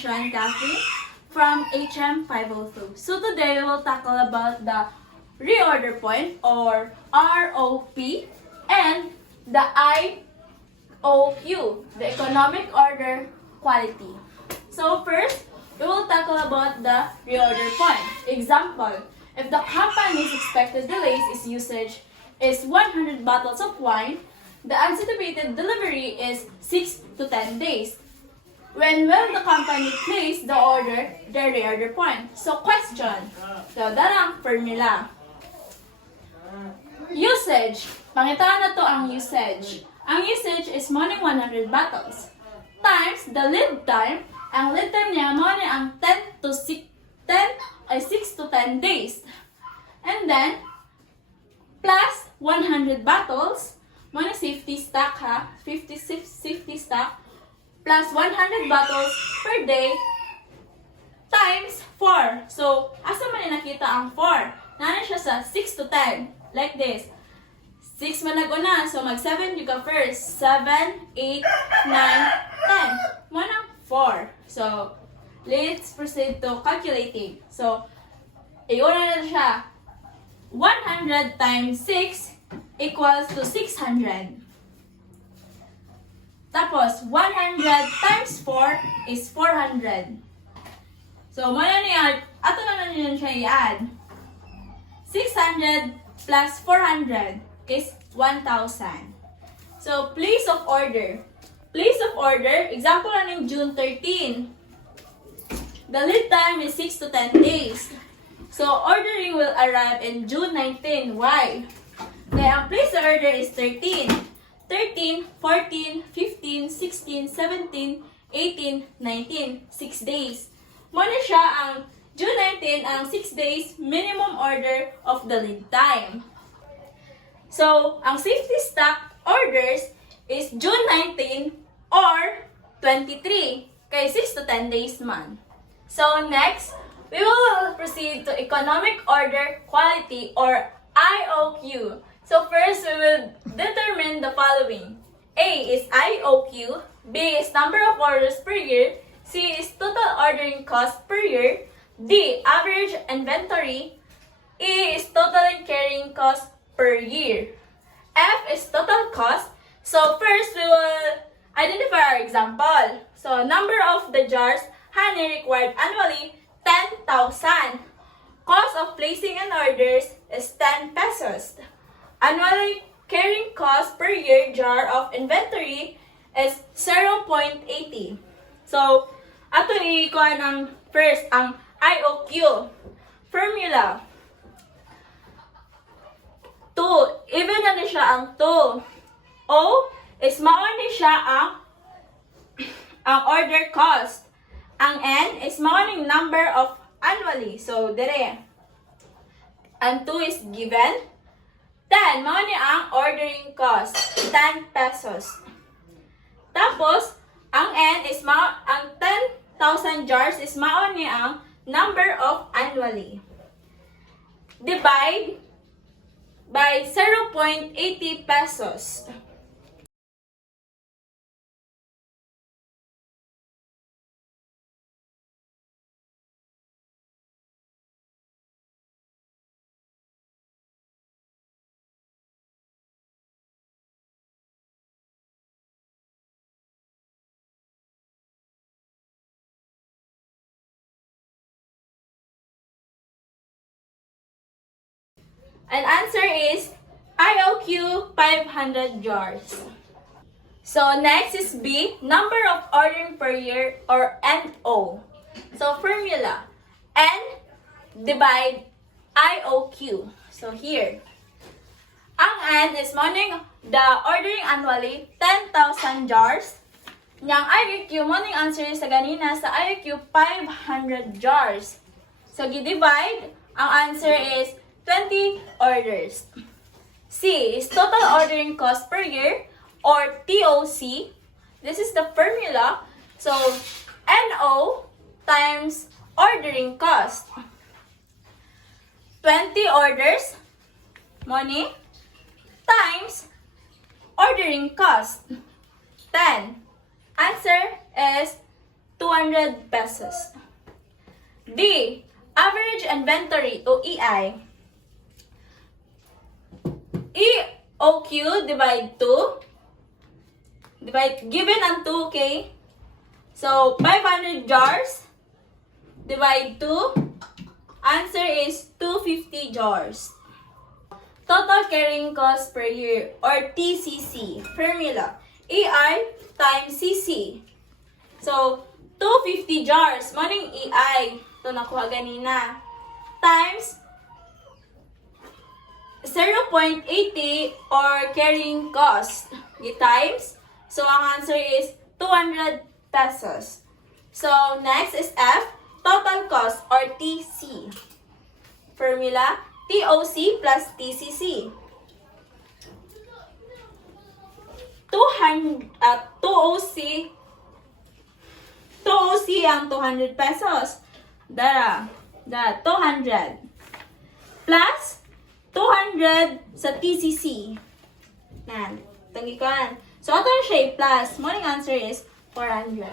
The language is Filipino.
Sean Cathy from HM 502. So today we will tackle about the reorder point or ROP and the IOQ, the economic order quality. So first, we will tackle about the reorder point. Example, if the company's expected delays is usage is 100 bottles of wine, the anticipated delivery is 6 to 10 days. When will the company place the order, the reorder point? So question. So, darang formula. Usage. Pangitaan na to ang usage. Ang usage is morning 100 bottles. Times the lead time. Ang lead time niya morning ang 6 to 10 days. And then, plus 100 bottles. Morning safety stock ha. 50 safety stock. Plus 100 bottles per day times 4. So, asa man yung nakita ang 4? Nana siya sa 6 to 10. Like this. 6 man nag-una. So, mag-7 yung ka first. 7, 8, 9, 10. 1 ang 4. So, let's proceed to calculating. So, iuna na siya. 100 times 6 equals to 600. Tapos, 100 times 4 is 400. So, muna niya, ato na niya siya i-add. 600 plus 400 is 1,000. So, place of order. Place of order, example na ng June 13. The lead time is 6 to 10 days. So, ordering will arrive in June 19. Why? Dahil ang place of order is 13. 13, 14, 15, 16, 17, 18, 19. 6 days. Muna siya ang June 19 ang 6 days minimum order of the lead time. So, ang safety stock orders is June 19 or 23. Kay 6 to 10 days man. So, next, we will proceed to economic order quality or IOQ. So first, we will determine the following. A is IOQ, B is number of orders per year, C is total ordering cost per year, D, average inventory, E is total and carrying cost per year, F is total cost. So first, we will identify our example. So number of the jars honey required annually, 10,000. Cost of placing an orders is 10 pesos. Annually carrying cost per year jar of inventory is 0.80. So, ato i-kuha ng first, ang IOQ. Formula. 2. Even na siya ang 2. O is mauni siya ang order cost. Ang N is mauni number of annually. So, dire. Ang 2 is given. 10, mauni ang ordering cost, 10 pesos. Tapos, ang N is ang 10,000 jars is mauni ang number of annually. Divide by 0.80 pesos. And answer is IOQ 500 jars. So next is B, number of ordering per year or NO. So formula, N divide IOQ. So here, ang N is morning the ordering annually 10,000 jars. Yang IOQ, morning answer sa ganina sa IOQ 500 jars. So gi-divide, ang answer is 20 orders. C is total ordering cost per year or TOC. This is the formula. So, NO times ordering cost. 20 orders, money, times ordering cost. 10. Answer is 200 pesos. D. Average inventory o EI. EOQ divide 2. Given ang 2, okay? So, 500 jars divide 2. Answer is 250 jars. Total carrying cost per year or TCC. Formula. EI times CC. So, 250 jars. Maning EI. Ito nakuha ganina. Times 0.80 or carrying cost. Times. So, ang answer is 200 pesos. So, next is F. Total cost or TC. Formula. TOC plus TCC. 2OC ang 200 pesos. 200 plus 200 sa TCC. Yan. Tangi ko yan. So, ito siya plus. Morning answer is 400.